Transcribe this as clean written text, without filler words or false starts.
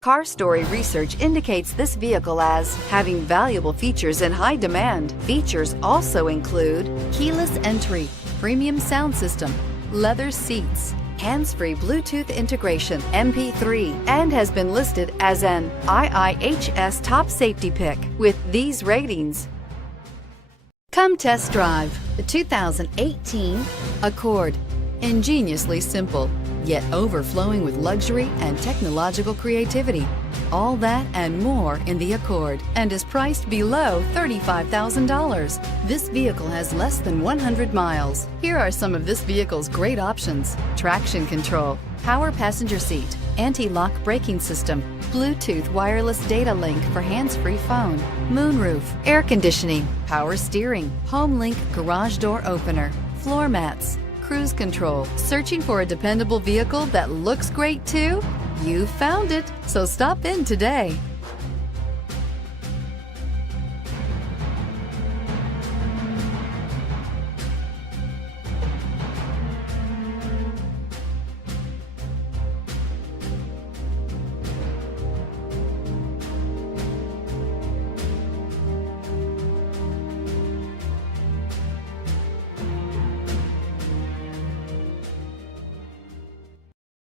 Car Story research indicates this vehicle as having valuable features in high demand. Features also include keyless entry, premium sound system, leather seats, hands-free Bluetooth integration, MP3, and has been listed as an IIHS top safety pick with these ratings. Come test drive the 2018 Accord. Ingeniously simple, yet overflowing with luxury and technological creativity. All that and more in the Accord, and is priced below $35,000. This vehicle has less than 100 miles. Here are some of this vehicle's great options: traction control, power passenger seat, anti-lock braking system, Bluetooth wireless data link for hands-free phone, moonroof, air conditioning, power steering, HomeLink garage door opener, floor mats, cruise control. Searching for a dependable vehicle that looks great too? You found it, so stop in today.